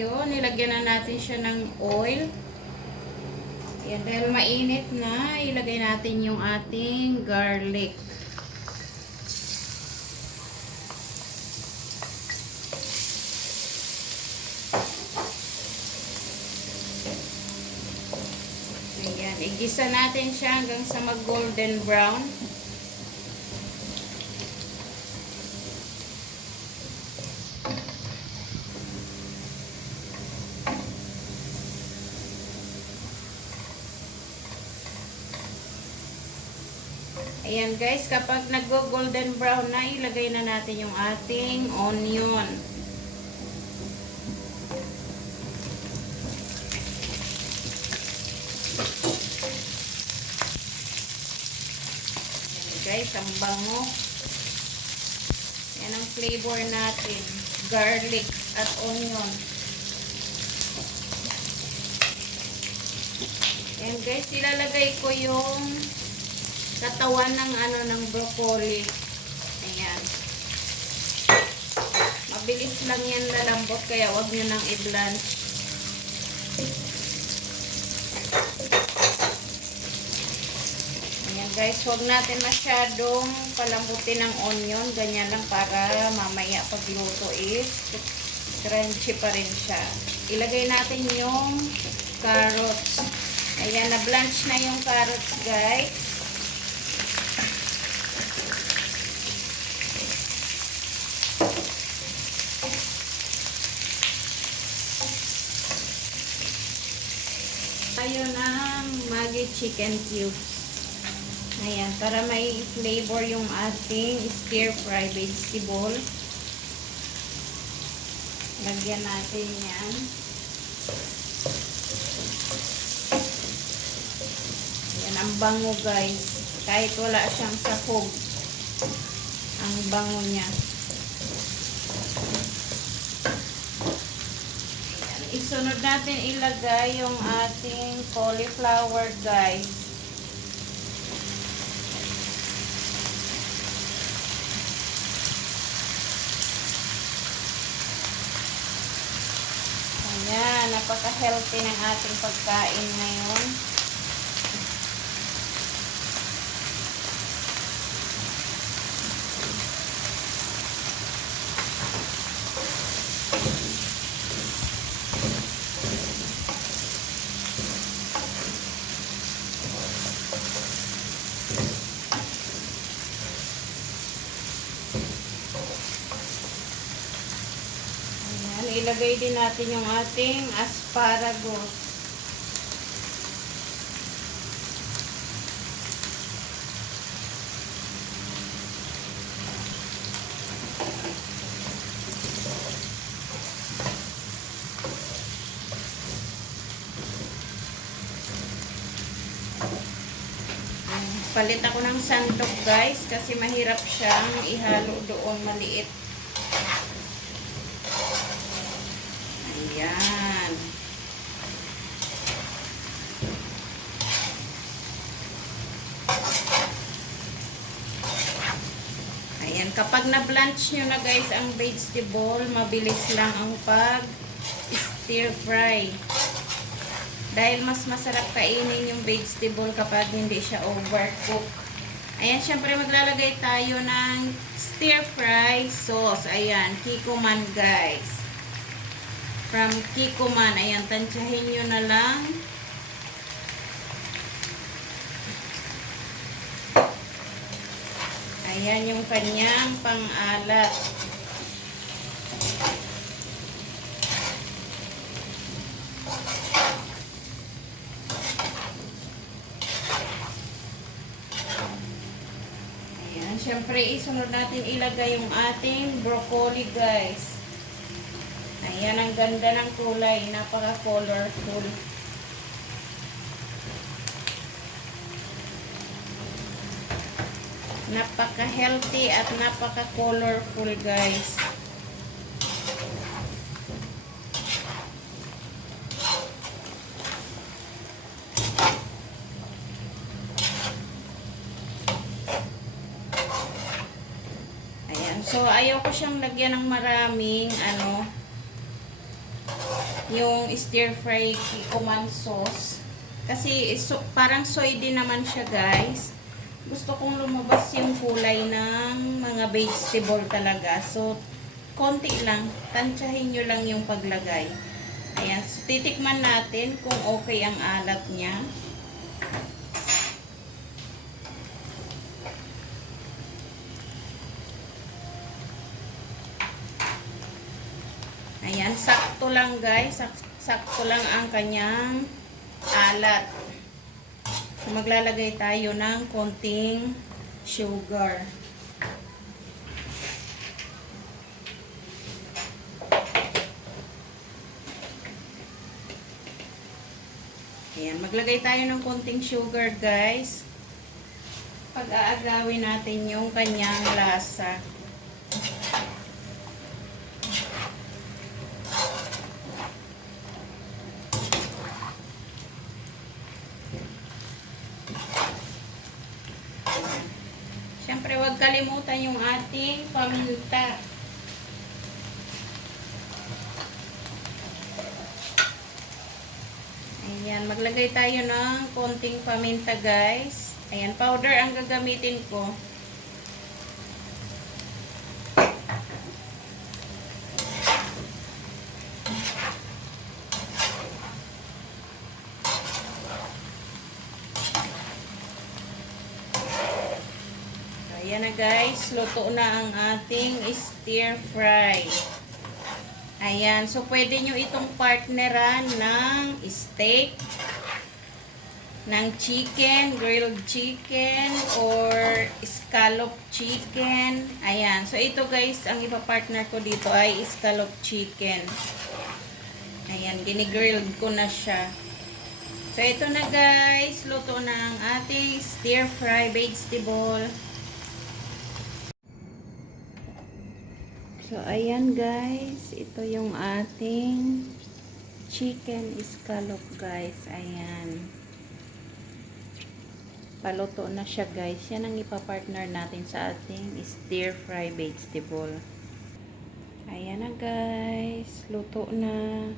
tayo. Nilagyan na natin siya ng oil. Ayan, dahil mainit na, ilagay natin yung ating garlic. Ayan, igisa natin siya hanggang sa mag-golden brown. Ayan guys, kapag nag-golden brown na, ilagay na natin yung ating onion. Ayan guys, ang bango. Yan ang flavor natin. Garlic at onion. Ayan guys, ilalagay ko yung katawan ng broccoli. Ayan. Mabilis lang yan lalambot, kaya wag nyo nang i-blanch. Ayan guys, wag natin masyadong palambutin ng onion. Ganyan lang para mamaya pagluto is crunchy pa rin siya. Ilagay natin yung carrots. Ayan, na-blanch na yung carrots guys. Tayo ng Maggi chicken cubes. Ayan, para may flavor yung ating stir fry vegetable. Lagyan natin yan. Ayan, ang bango guys. Kahit wala siyang sahog, ang bango niya. Isunod natin ilagay yung ating cauliflower guys. Ayan, napaka-healthy ng ating pagkain ngayon. Ilagay din natin yung ating asparagus. Palit ako ng sandok guys kasi mahirap siyang ihalo doon maliit. Ayan. Ayan, kapag na-blanch nyo na guys ang vegetable, mabilis lang ang pag-stir fry. Dahil mas masarap kainin yung vegetable kapag hindi siya overcook. Ayan, syempre maglalagay tayo ng stir fry sauce. Ayan, Kikkoman guys. From Kikkoman. Ayan, tansyahin nyo na lang. Ayan yung kanyang pang-alat. Ayan, syempre isunod natin ilagay yung ating broccoli guys. Ayan, ang ganda ng kulay. Napaka-colorful. Napaka-healthy at napaka-colorful guys. Ayan. So, ayaw ko siyang lagyan ng maraming yung stir fry kikuman sauce. Kasi parang soy din naman siya guys. Gusto kong lumabas yung kulay ng mga vegetable talaga. So, konti lang. Tansyahin nyo lang yung paglagay. Ayan. So, titikman natin kung okay ang alat niya. Ayan. Sakto lang guys. Sakto lang ang kanyang alat. So, maglalagay tayo ng konting sugar. Ayan, maglagay tayo ng konting sugar, guys. Pag-aagawin natin yung kanyang lasa. Siyempre, huwag kalimutan yung ating paminta. Ayan, maglagay tayo ng konting paminta, guys. Ayan, powder ang gagamitin ko. Ayan na guys, luto na ang ating stir fry. Ayan, so pwede nyo itong partneran ng steak, ng chicken, grilled chicken, or scallop chicken. Ayan, so ito guys, ang ipapartner ko dito ay scallop chicken. Ayan, ginigrilled ko na siya. So ito na guys, luto na ang ating stir fry vegetable. So, ayan guys. Ito yung ating chicken scallop guys. Ayan. Paluto na siya guys. Yan ang ipapartner natin sa ating stir fry vegetable. Ayan na guys. Luto na.